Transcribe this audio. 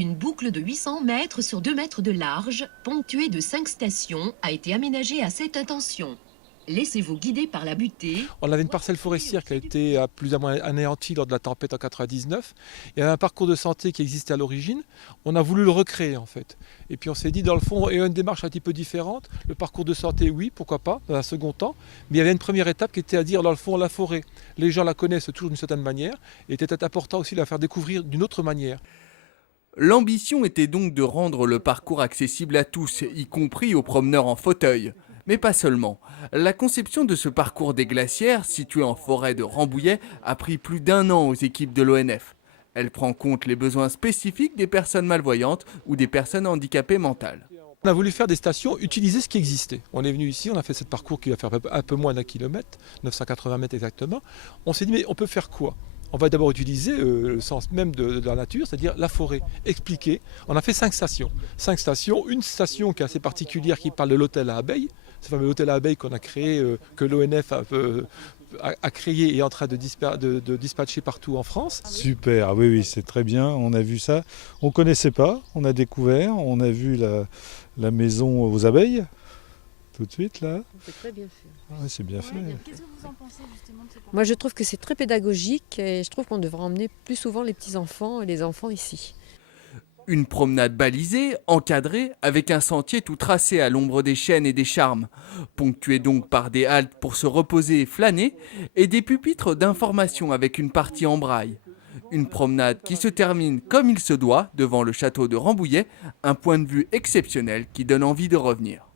Une boucle de 800 mètres sur 2 mètres de large, ponctuée de 5 stations, a été aménagée à cette intention. Laissez-vous guider par la butée. On avait une parcelle forestière qui a été plus ou moins anéantie lors de la tempête en 99. Il y avait un parcours de santé qui existait à l'origine. On a voulu le recréer en fait. Et puis on s'est dit dans le fond, il y a une démarche un petit peu différente. Le parcours de santé, oui, pourquoi pas, dans un second temps. Mais il y avait une première étape qui était à dire dans le fond la forêt. Les gens la connaissent toujours d'une certaine manière. Et il était important aussi de la faire découvrir d'une autre manière. L'ambition était donc de rendre le parcours accessible à tous, y compris aux promeneurs en fauteuil. Mais pas seulement. La conception de ce parcours des glacières, situé en forêt de Rambouillet, a pris plus d'1 an aux équipes de l'ONF. Elle prend en compte les besoins spécifiques des personnes malvoyantes ou des personnes handicapées mentales. On a voulu faire des stations, utiliser ce qui existait. On est venu ici, on a fait ce parcours qui va faire un peu moins d'1 kilomètre, 980 mètres exactement. On s'est dit mais on peut faire quoi ? On va d'abord utiliser le sens même de la nature, c'est-à-dire la forêt. Expliquer. On a fait 5 stations. 5 stations, une station qui est assez particulière qui parle de l'hôtel à abeilles. Ce fameux hôtel à abeilles qu'on a créé, que l'ONF a créé et est en train de dispatcher partout en France. Super, ah oui, c'est très bien, on a vu ça. On ne connaissait pas, on a découvert, on a vu la maison aux abeilles, tout de suite là. C'est très bien fait. Ah, c'est bien fait. Qu'est-ce que vous en pensez justement de ce parcours ? Moi, je trouve que c'est très pédagogique et je trouve qu'on devrait emmener plus souvent les petits-enfants et les enfants ici. Une promenade balisée, encadrée, avec un sentier tout tracé à l'ombre des chênes et des charmes, ponctué donc par des haltes pour se reposer et flâner, et des pupitres d'information avec une partie en braille. Une promenade qui se termine comme il se doit devant le château de Rambouillet, un point de vue exceptionnel qui donne envie de revenir.